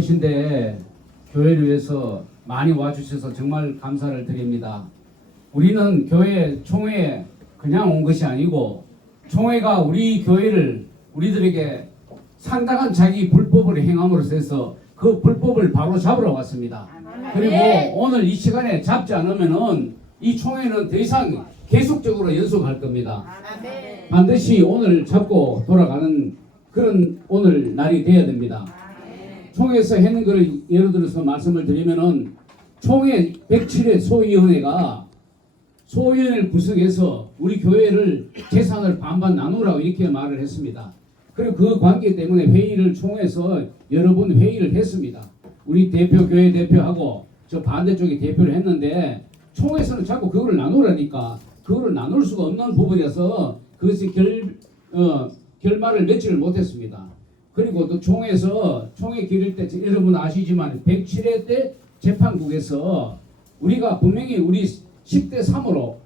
바쁘신데 교회를 위해서 많이 와주셔서 정말 감사를 드립니다. 우리는 교회 총회에 그냥 온 것이 아니고 총회가 우리 교회를 우리들에게 상당한 자기 불법을 행함으로써 해서 그 불법을 바로 잡으러 왔습니다. 그리고 오늘 이 시간에 잡지 않으면은 이 총회는 더 이상 계속적으로 연속할 겁니다. 반드시 오늘 잡고 돌아가는 그런 오늘 날이 되어야 됩니다. 총회에서 하는 것을 예를 들어서 말씀을 드리면은 총회 107회 소위원회가 소위원회를 구성해서 우리 교회를 재산을 반반 나누라고 이렇게 말을 했습니다. 그리고 그 관계 때문에 회의를 총회에서 여러 번 회의를 했습니다. 우리 대표 교회 대표하고 저 반대쪽에 대표를 했는데 총회에서는 자꾸 그거를 나누라니까 그거를 나눌 수가 없는 부분이어서 그것이 결말을 맺지를 못했습니다. 그리고 또 총회 기를 때 여러분 아시지만 107회 때 재판국에서 우리가 분명히 우리 10대 3으로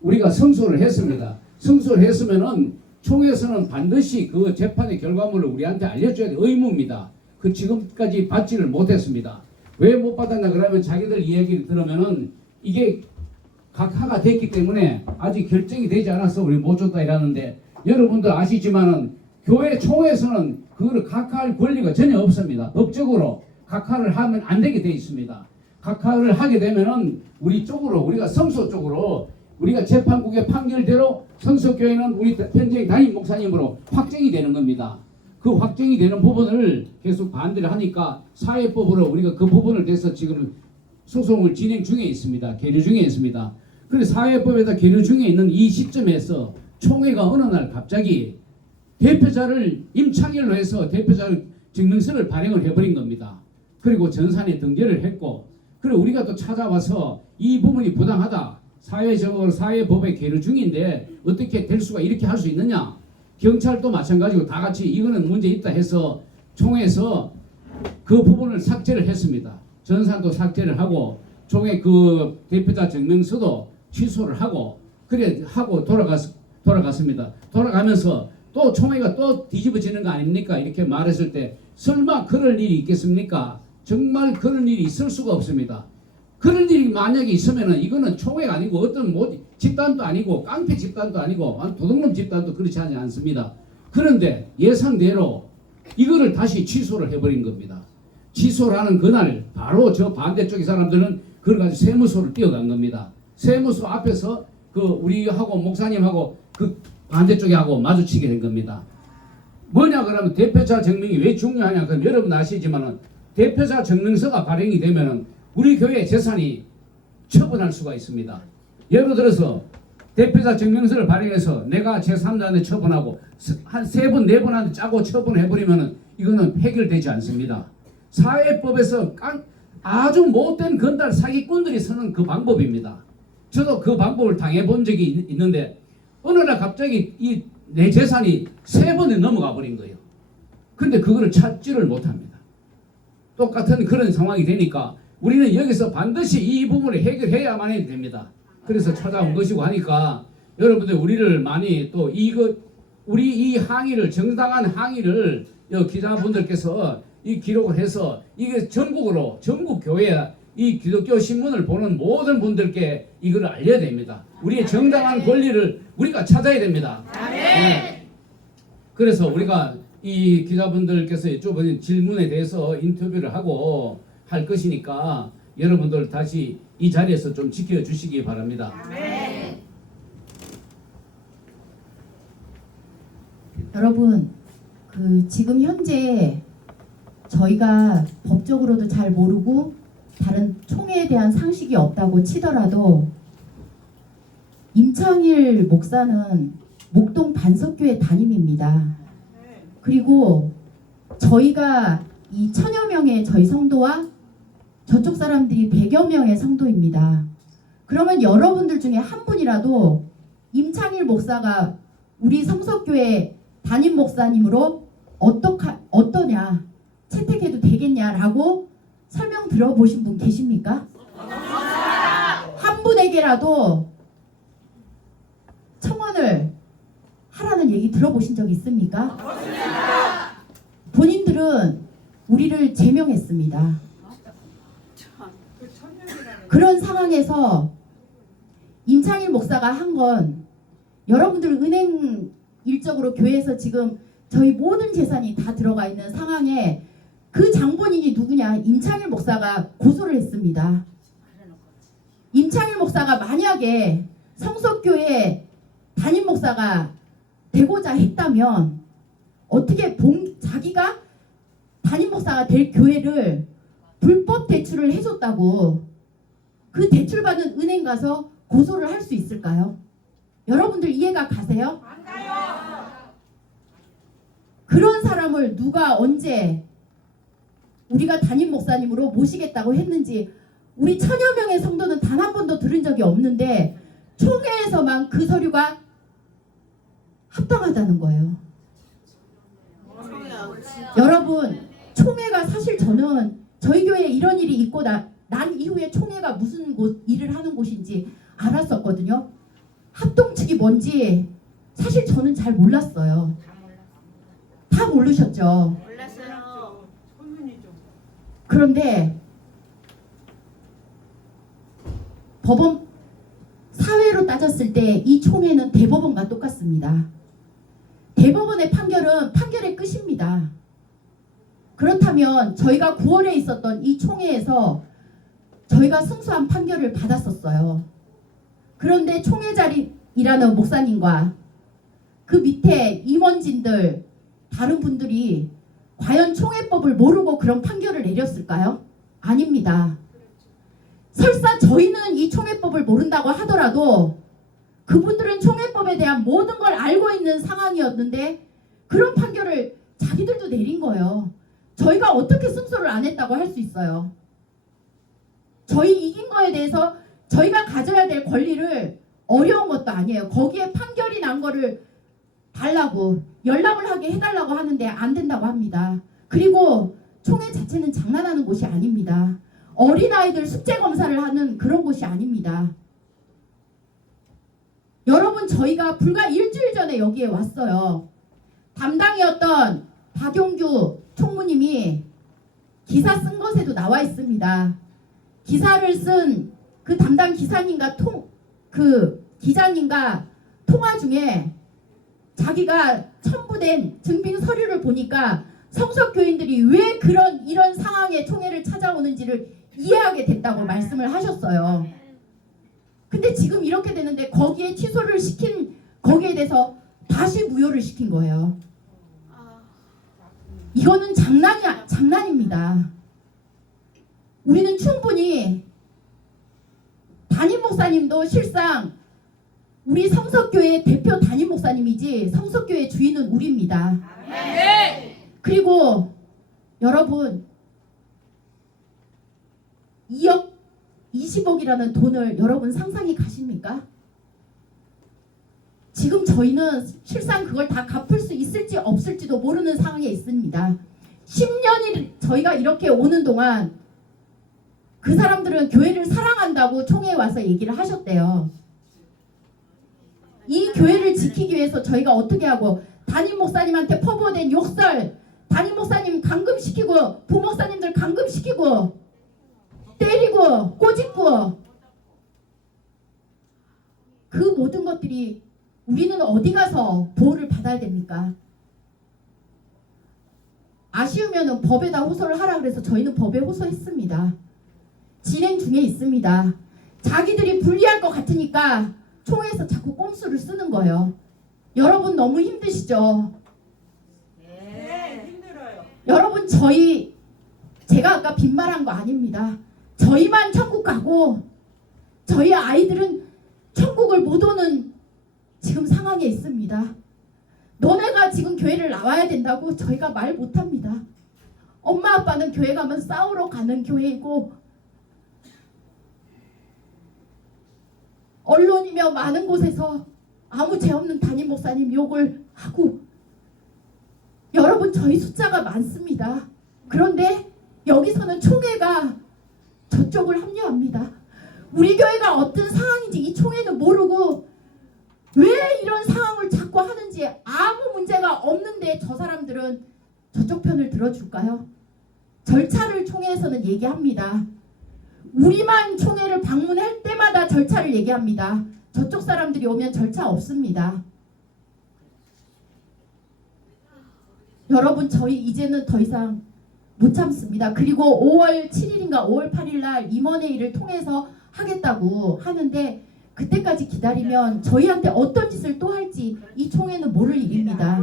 우리가 승소를 했습니다. 승소를 했으면은 총회에서는 반드시 그 재판의 결과물을 우리한테 알려줘야 될 의무입니다. 그 지금까지 받지를 못했습니다. 왜 못 받았나 그러면 자기들 이야기를 들으면은 이게 각하가 됐기 때문에 아직 결정이 되지 않아서 우리 못 줬다 이러는데 여러분들 아시지만은 교회 총회에서는 그거를 각하할 권리가 전혀 없습니다. 법적으로 각하를 하면 안 되게 돼 있습니다. 각하를 하게 되면은 우리 쪽으로 우리가 성소 쪽으로 우리가 재판국의 판결대로 성서교회는 우리 현재 담임 목사님으로 확정이 되는 겁니다. 그 확정이 되는 부분을 계속 반대를 하니까 사회법으로 우리가 그 부분을 대해서 지금 소송을 진행 중에 있습니다. 계류 중에 있습니다. 그래서 사회법에다 계류 중에 있는 이 시점에서 총회가 어느 날 갑자기 대표자를 임창일로 해서 대표자를 증명서를 발행을 해버린 겁니다. 그리고 전산에 등재를 했고 그리고 우리가 또 찾아와서 이 부분이 부당하다. 사회적으로 사회법에 계류 중인데 어떻게 될 수가 이렇게 할 수 있느냐. 경찰도 마찬가지고 다 같이 이거는 문제 있다 해서 총회에서 그 부분을 삭제를 했습니다. 전산도 삭제를 하고 총회 그 대표자 증명서도 취소를 하고 그래 하고 돌아갔습니다. 돌아가면서 또 총회가 또 뒤집어지는 거 아닙니까? 이렇게 말했을 때 설마 그럴 일이 있겠습니까? 정말 그럴 일이 있을 수가 없습니다. 그런 일이 만약에 있으면은 이거는 총회가 아니고 어떤 집단도 아니고 깡패 집단도 아니고 도둑놈 집단도 그렇지 않습니다. 그런데 예상대로 이거를 다시 취소를 해버린 겁니다. 취소를 하는 그날 바로 저 반대쪽의 사람들은 그걸 가지고 세무소를 뛰어간 겁니다. 세무소 앞에서 그 우리하고 목사님하고 그 반대쪽에 하고 마주치게 된 겁니다. 뭐냐 그러면 대표자 증명이 왜 중요하냐 그럼 여러분 아시지만은 대표자 증명서가 발행이 되면은 우리 교회 재산이 처분할 수가 있습니다. 예를 들어서 대표자 증명서를 발행해서 내가 제3자한테 처분하고 한 3번, 4번한테 짜고 처분해버리면은 이거는 해결되지 않습니다. 사회법에서 아주 못된 건달 사기꾼들이 쓰는 그 방법입니다. 저도 그 방법을 당해본 적이 있는데 어느 날 갑자기 내 재산이 3번에 넘어가 버린 거예요. 근데 그거를 찾지를 못합니다. 똑같은 그런 상황이 되니까 우리는 여기서 반드시 이 부분을 해결해야만 해야 됩니다. 그래서 찾아온 것이고 하니까 여러분들 우리를 많이 또 우리 이 항의를 정당한 항의를 기자분들께서 이 기록을 해서 이게 전국으로 전국 교회 이 기독교 신문을 보는 모든 분들께 이걸 알려야 됩니다. 우리의 정당한 권리를 우리가 찾아야 됩니다. 네. 그래서 우리가 이 기자분들께서 여쭤보는 질문에 대해서 인터뷰를 하고 할 것이니까 여러분들 다시 이 자리에서 좀 지켜주시기 바랍니다. 여러분, 지금 현재 저희가 법적으로도 잘 모르고 다른 총회에 대한 상식이 없다고 치더라도 임창일 목사는 목동 반석교회 담임입니다. 그리고 저희가 이 1000여 명의 저희 성도와 저쪽 사람들이 100여 명의 성도입니다. 그러면 여러분들 중에 한 분이라도 임창일 목사가 우리 성석교회 담임 목사님으로 어떠냐 채택해도 되겠냐라고 설명 들어보신 분 계십니까? 한 분에게라도 청원을 하라는 얘기 들어보신 적 있습니까? 본인들은 우리를 제명했습니다. 그런 상황에서 임창일 목사가 한 건 여러분들 은행 일적으로 교회에서 지금 저희 모든 재산이 다 들어가 있는 상황에 그 장본인이 누구냐? 임창일 목사가 고소를 했습니다. 임창일 목사가 만약에 성석교회 담임 목사가 되고자 했다면 어떻게 자기가 담임 목사가 될 교회를 불법 대출을 해줬다고 그 대출받은 은행 가서 고소를 할 수 있을까요? 여러분들 이해가 가세요? 안 가요. 그런 사람을 누가 언제 우리가 담임 목사님으로 모시겠다고 했는지 우리 천여 명의 성도는 단 한 번도 들은 적이 없는데 총회에서만 그 서류가 합당하다는 거예요. 여러분, 총회가 사실 저는 저희 교회에 이런 일이 있고 난 이후에 총회가 무슨 일을 하는 곳인지 알았었거든요. 합동 측이 뭔지 사실 저는 잘 몰랐어요. 다 모르셨죠? 몰랐어요. 그런데 법원 사회로 따졌을 때 이 총회는 대법원과 똑같습니다. 대법원의 판결은 판결의 끝입니다. 그렇다면 저희가 9월에 있었던 이 총회에서 저희가 승소한 판결을 받았었어요. 그런데 총회자리라는 목사님과 그 밑에 임원진들 다른 분들이 과연 총회법을 모르고 그런 판결을 내렸을까요? 아닙니다. 설사 저희는 이 총회법을 모른다고 하더라도 그분들은 총회법에 대한 모든 걸 알고 있는 상황이었는데 그런 판결을 자기들도 내린 거예요. 저희가 어떻게 승소를 안 했다고 할 수 있어요? 저희 이긴 거에 대해서 저희가 가져야 될 권리를 어려운 것도 아니에요. 거기에 판결이 난 거를 달라고 연락을 하게 해달라고 하는데 안 된다고 합니다. 그리고 총회 자체는 장난하는 곳이 아닙니다. 어린아이들 숙제 검사를 하는 그런 곳이 아닙니다. 여러분, 저희가 불과 일주일 전에 여기에 왔어요. 담당이었던 박용규 총무님이 기사 쓴 것에도 나와 있습니다. 기사를 쓴 그 담당 기사님과 그 기자님과 통화 중에 자기가 첨부된 증빙 서류를 보니까 성석교인들이 왜 이런 상황에 총회를 찾아오는지를 이해하게 됐다고 말씀을 하셨어요. 근데 지금 이렇게 되는데 거기에 취소를 시킨 거기에 대해서 다시 무효를 시킨 거예요. 이거는 장난입니다. 우리는 충분히 담임 목사님도 실상 우리 성석교회 대표 담임 목사님이지 성석교회 주인은 우리입니다. 그리고 여러분 2억 20억이라는 돈을 여러분 상상이 가십니까? 지금 저희는 실상 그걸 다 갚을 수 있을지 없을지도 모르는 상황에 있습니다. 10년이 저희가 이렇게 오는 동안 그 사람들은 교회를 사랑한다고 총회에 와서 얘기를 하셨대요. 이 교회를 지키기 위해서 저희가 어떻게 하고 담임 목사님한테 퍼부어낸 욕설, 담임 목사님 감금시키고 부목사님들 감금시키고 때리고 꼬집고 그 모든 것들이 우리는 어디 가서 보호를 받아야 됩니까? 아쉬우면 법에다 호소를 하라 그래서 저희는 법에 호소했습니다. 진행 중에 있습니다. 자기들이 불리할 것 같으니까 총회에서 자꾸 꼼수를 쓰는 거예요. 여러분 너무 힘드시죠? 네, 힘들어요. 여러분 제가 아까 빈말한 거 아닙니다. 저희만 천국 가고 저희 아이들은 천국을 못 오는 지금 상황에 있습니다. 너네가 지금 교회를 나와야 된다고 저희가 말 못합니다. 엄마 아빠는 교회 가면 싸우러 가는 교회이고 언론이며 많은 곳에서 아무 죄 없는 담임 목사님 욕을 하고 여러분 저희 숫자가 많습니다. 그런데 여기서는 총회가 저쪽을 합류합니다. 우리 교회가 어떤 상황인지 이 총회는 모르고 왜 이런 상황을 자꾸 하는지 아무 문제가 없는데 저 사람들은 저쪽 편을 들어줄까요? 절차를 총회에서는 얘기합니다. 우리만 총회를 방문할 때마다 절차를 얘기합니다. 저쪽 사람들이 오면 절차 없습니다. 여러분, 저희 이제는 더 이상 못 참습니다. 그리고 5월 7일인가 5월 8일 날 임원회의를 통해서 하겠다고 하는데 그때까지 기다리면 저희한테 어떤 짓을 또 할지 이 총회는 모를 일입니다.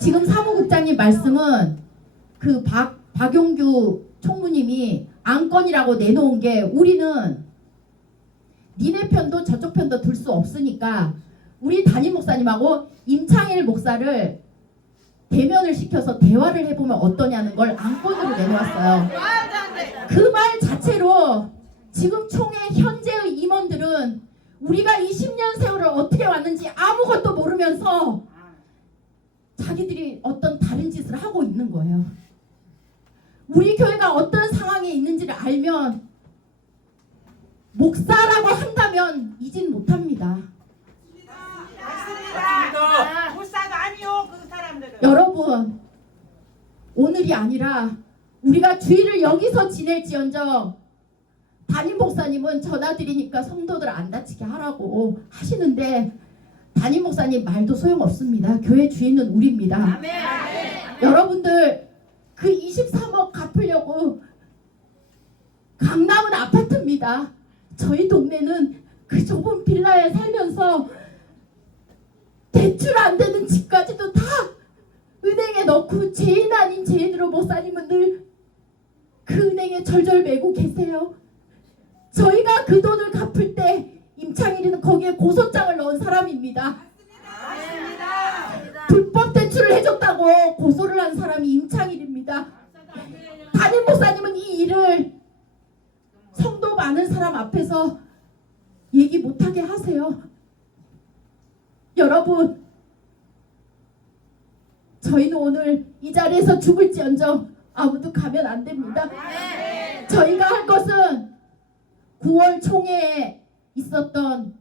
지금 사무국장님 말씀은 그 박용규 총무님이 안건이라고 내놓은 게 우리는 니네 편도 저쪽 편도 들 수 없으니까 우리 담임 목사님하고 임창일 목사를 대면을 시켜서 대화를 해보면 어떠냐는 걸 안건으로 내놓았어요. 그 말 자체로 지금 총회 현재의 임원들은 우리가 이 10년 세월을 어떻게 왔는지 아무것도 모르면서 자기들이 어떤 다른 짓을 하고 있는 거예요. 우리 교회가 어떤 상황에 있는지를 알면 목사라고 한다면 이진 못합니다. 맞습니다. 목사가 아니요 그 사람들은. 여러분, 오늘이 아니라 우리가 주일을 여기서 지낼지언정 담임 목사님은 전화드리니까 성도들 안 다치게 하라고 하시는데 담임 목사님 말도 소용없습니다. 교회 주인은 우리입니다. 아멘. 여러분들 그 23억 갚으려고 강남은 아파트입니다. 저희 동네는 그 좁은 빌라에 살면서 대출 안 되는 집까지도 다 은행에 넣고 죄인 아닌 죄인으로 목사님은 늘 그 은행에 절절 매고 계세요. 저희가 그 돈을 갚을 때 임창일이는 거기에 고소장을 넣은 사람입니다. 맞습니다. 불법 대출을 해줬다고 고소를 한 사람이 임창일입니다. 담임 목사님은 이 일을 성도 많은 사람 앞에서 얘기 못하게 하세요. 여러분, 저희는 오늘 이 자리에서 죽을지언정 아무도 가면 안 됩니다. 저희가 할 것은 9월 총회에 있었던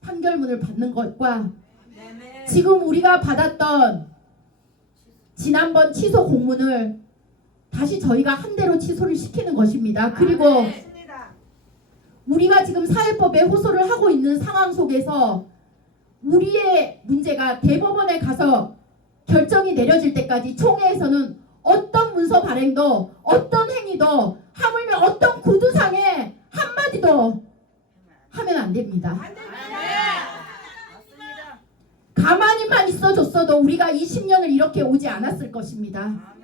판결문을 받는 것과 지금 우리가 받았던 지난번 취소 공문을 다시 저희가 한 대로 취소를 시키는 것입니다. 그리고 우리가 지금 사회법에 호소를 하고 있는 상황 속에서 우리의 문제가 대법원에 가서 결정이 내려질 때까지 총회에서는 어떤 문서 발행도 어떤 행위도 하물며 어떤 구두상에 한마디도 하면 안 됩니다. 가만히만 있어줬어도 우리가 20년을 이렇게 오지 않았을 것입니다.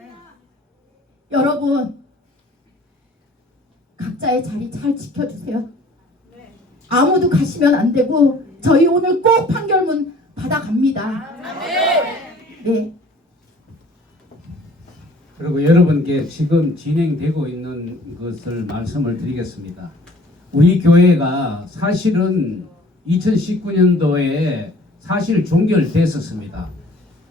여러분, 각자의 자리 잘 지켜주세요. 아무도 가시면 안 되고 저희 오늘 꼭 판결문 받아갑니다. 네. 그리고 여러분께 지금 진행되고 있는 것을 말씀을 드리겠습니다. 우리 교회가 사실은 2019년도에 사실 종결됐었습니다.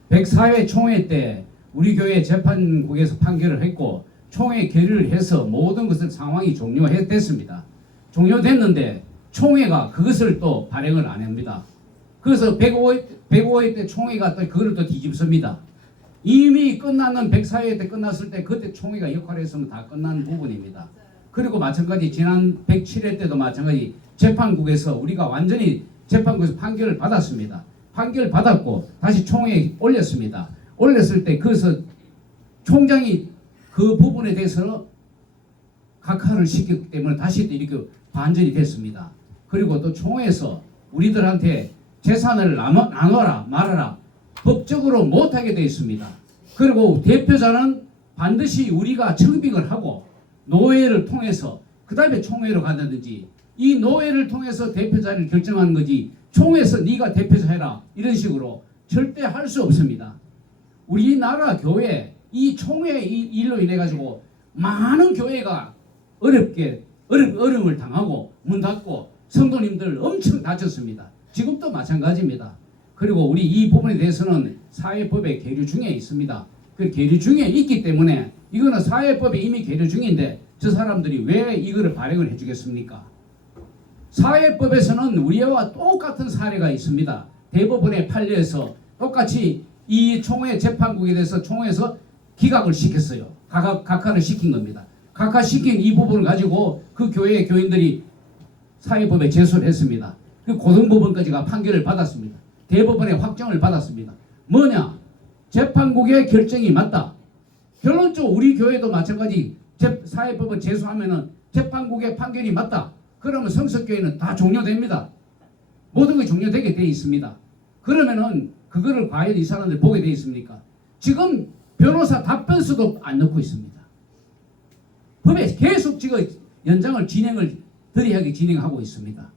104회 총회 때 우리 교회 재판국에서 판결을 했고 총회 결의를 해서 모든 것을 상황이 종료됐습니다. 종료됐는데 총회가 그것을 또 발행을 안 합니다. 그래서 105회 때 총회가 또 그걸 또 뒤집습니다. 이미 끝나는 104회 때 끝났을 때 그때 총회가 역할을 했으면 다 끝난 부분입니다. 그리고 마찬가지 지난 107회 때도 마찬가지 재판국에서 우리가 완전히 재판국에서 판결을 받았습니다. 판결을 받았고 다시 총회에 올렸습니다. 올렸을 때 그래서 총장이 그 부분에 대해서 각하를 시켰기 때문에 다시 또 이렇게 반전이 됐습니다. 그리고 또 총회에서 우리들한테 재산을 나눠라 말아라 법적으로 못하게 되어 있습니다. 그리고 대표자는 반드시 우리가 청빙을 하고 노회를 통해서 그 다음에 총회로 간다든지 이 노회를 통해서 대표자를 결정하는 거지 총회에서 네가 대표자 해라 이런 식으로 절대 할 수 없습니다. 우리나라 교회 이 총회 일로 인해 가지고 많은 교회가 어려움을 당하고 문 닫고 성도님들 엄청 다쳤습니다. 지금도 마찬가지입니다. 그리고 우리 이 부분에 대해서는 사회법의 계류 중에 있습니다. 그 계류 중에 있기 때문에 이거는 사회법에 이미 계류 중인데 저 사람들이 왜 이거를 발행을 해주겠습니까? 사회법에서는 우리와 똑같은 사례가 있습니다. 대법원의 판례에서 똑같이 이 총회 재판국에 대해서 총회에서 기각을 시켰어요. 각하를 시킨 겁니다. 각하시킨 이 부분을 가지고 그 교회의 교인들이 사회법에 제소를 했습니다. 그 고등법원까지가 판결을 받았습니다. 대법원의 확정을 받았습니다. 뭐냐? 재판국의 결정이 맞다. 결론적으로 우리 교회도 마찬가지 사회법을 제소하면은 재판국의 판결이 맞다. 그러면 성석교회는 다 종료됩니다. 모든 것이 종료되게 되어 있습니다. 그러면은 그거를 과연 이 사람들 보게 되어 있습니까? 지금 변호사 답변서도 안 넣고 있습니다. 법에 계속 지금 연장을 드리하게 진행하고 있습니다.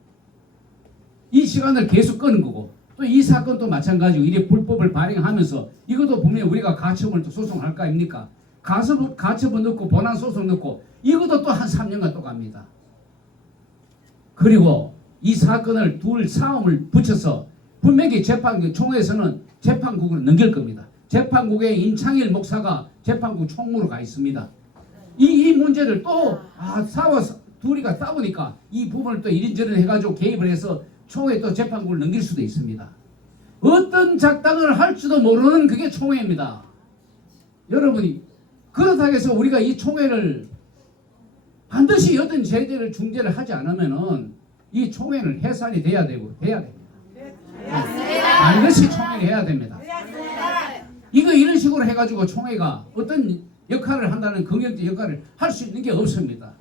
이 시간을 계속 끄는 거고 또 이 사건도 마찬가지고 이래 불법을 발행하면서 이것도 보면 우리가 가처분을 또 소송할 거 아닙니까? 가처분 넣고 본안 소송 넣고 이것도 또 한 3년간 또 갑니다. 그리고 이 사건을 둘 싸움을 붙여서 분명히 총회에서는 재판국으로 넘길 겁니다. 재판국에 임창일 목사가 재판국 총무로 가 있습니다. 이 문제를 또 둘이가 싸우니까 이 부분을 또 이런저런 해가지고 개입을 해서 총회 또 재판국을 넘길 수도 있습니다. 어떤 작당을 할지도 모르는 그게 총회입니다. 여러분이 그렇다고 해서 우리가 이 총회를 반드시 어떤 제재를 중재를 하지 않으면은 이 총회는 해산이 돼야 됩니다. 반드시 총회를 해야 됩니다. 이런 식으로 해가지고 총회가 어떤 역할을 한다는 긍정적 역할을 할 수 있는 게 없습니다.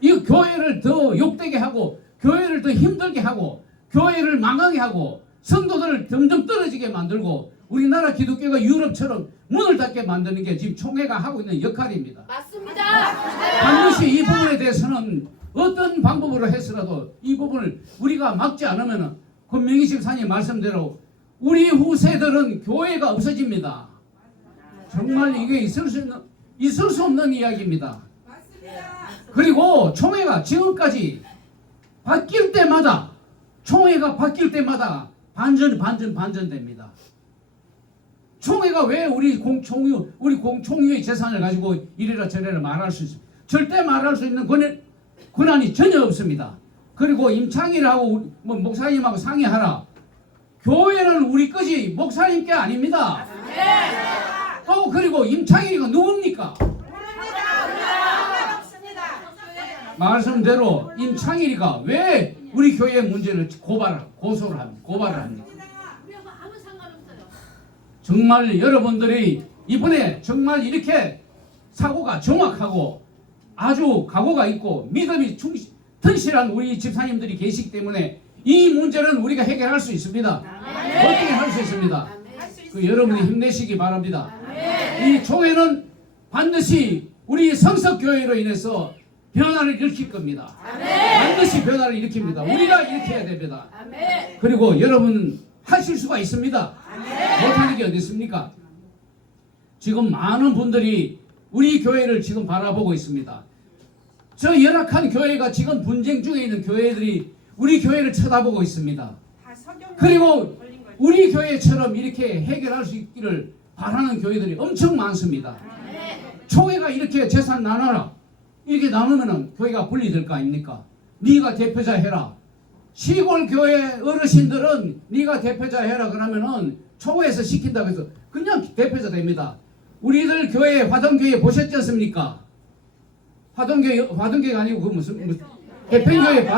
이 교회를 더 욕되게 하고 교회를 더 힘들게 하고 교회를 망하게 하고 성도들을 점점 떨어지게 만들고 우리나라 기독교가 유럽처럼 문을 닫게 만드는 게 지금 총회가 하고 있는 역할입니다. 맞습니다. 반드시 이 부분에 대해서는 어떤 방법으로 해서라도 이 부분을 우리가 막지 않으면 권명희 집사님 말씀대로 우리 후세들은 교회가 없어집니다. 정말 이게 있을 수 없는 이야기입니다. 그리고 총회가 지금까지 총회가 바뀔 때마다 반전됩니다. 총회가 왜 우리 공총회의 재산을 가지고 이래라 저래라 말할 수 있습니다. 절대 말할 수 있는 권한이 전혀 없습니다. 그리고 임창일하고 목사님하고 상의하라. 교회는 우리 것이 목사님께 아닙니다. 또 그리고 임창일이가 누굽니까? 말씀대로 임창일이가 왜 우리 교회의 문제를 고발을 합니까? 아무 상관없어요. 정말 여러분들이 이번에 정말 이렇게 사고가 정확하고 아주 각오가 있고 믿음이 튼실한 우리 집사님들이 계시기 때문에 이 문제는 우리가 해결할 수 있습니다. 어떻게 할 수 있습니다. 여러분이 힘내시기 바랍니다. 이 총회는 반드시 우리 성석교회로 인해서 변화를 일으킬 겁니다. 반드시 변화를 일으킵니다. 우리가 일으켜야 됩니다. 그리고 여러분 하실 수가 있습니다. 못하는 게 어디 있습니까? 지금 많은 분들이 우리 교회를 지금 바라보고 있습니다. 저 열악한 교회가 지금 분쟁 중에 있는 교회들이 우리 교회를 쳐다보고 있습니다. 그리고 우리 교회처럼 이렇게 해결할 수 있기를 바라는 교회들이 엄청 많습니다. 총회가 이렇게 재산 나눠라. 이렇게 나누면 교회가 분리될 거 아닙니까? 네가 대표자 해라. 시골 교회 어르신들은 네가 대표자 해라 그러면은 총회에서 시킨다고 해서 그냥 대표자 됩니다. 우리들 교회 화동교회 보셨지 않습니까? 화동교회가 아니고 그 무슨 대평교회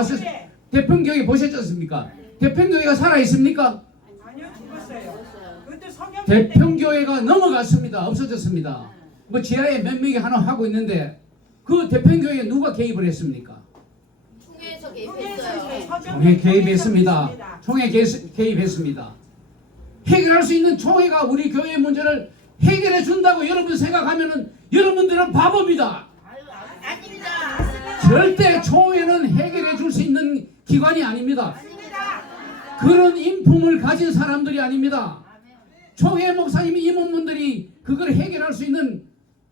대평교회 보셨지 않습니까? 대평교회가 살아 있습니까? 아니요, 죽었어요. 그때 성경 대평교회가 넘어갔습니다. 없어졌습니다. 뭐 지하에 몇 명이 하나 하고 있는데 그 대평교회에 누가 개입을 했습니까? 총회에서 개입했어요. 총회 개입했습니다. 총회 개입했습니다. 해결할 수 있는 총회가 우리 교회의 문제를 해결해 준다고 여러분 생각하면은 여러분들은 바보입니다. 아닙니다. 절대 총회는 해결해 줄 수 있는 기관이 아닙니다. 그런 인품을 가진 사람들이 아닙니다. 총회 목사님이 임원분들이 그걸 해결할 수 있는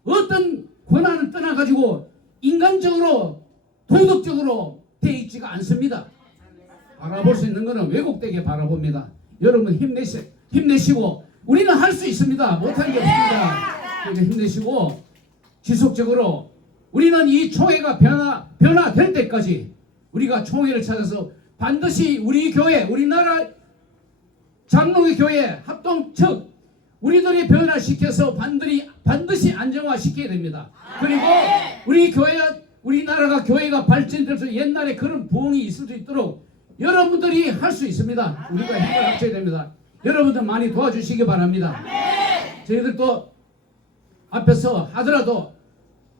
어떤 권한을 떠나가지고 인간적으로 도덕적으로 돼 있지가 않습니다. 바라볼 수 있는 것은 왜곡되게 바라봅니다. 여러분 힘내시고 우리는 할 수 있습니다. 못하는 게 없습니다. 그러니까 힘내시고 지속적으로 우리는 이 총회가 변화될 때까지 우리가 총회를 찾아서 반드시 우리 교회, 우리나라 장로의 교회 합동 측 우리들이 변화시켜서 반드시 안정화시켜야 됩니다. 그리고 우리나라가 교회가 발전돼서 옛날에 그런 부흥이 있을 수 있도록 여러분들이 할 수 있습니다. 우리가 힘을 합쳐야 됩니다. 여러분들 많이 도와주시기 바랍니다. 저희들도 앞에서 하더라도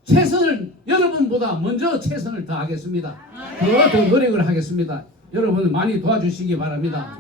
최선을 여러분보다 먼저 최선을 다하겠습니다. 더 노력을 하겠습니다. 여러분 많이 도와주시기 바랍니다.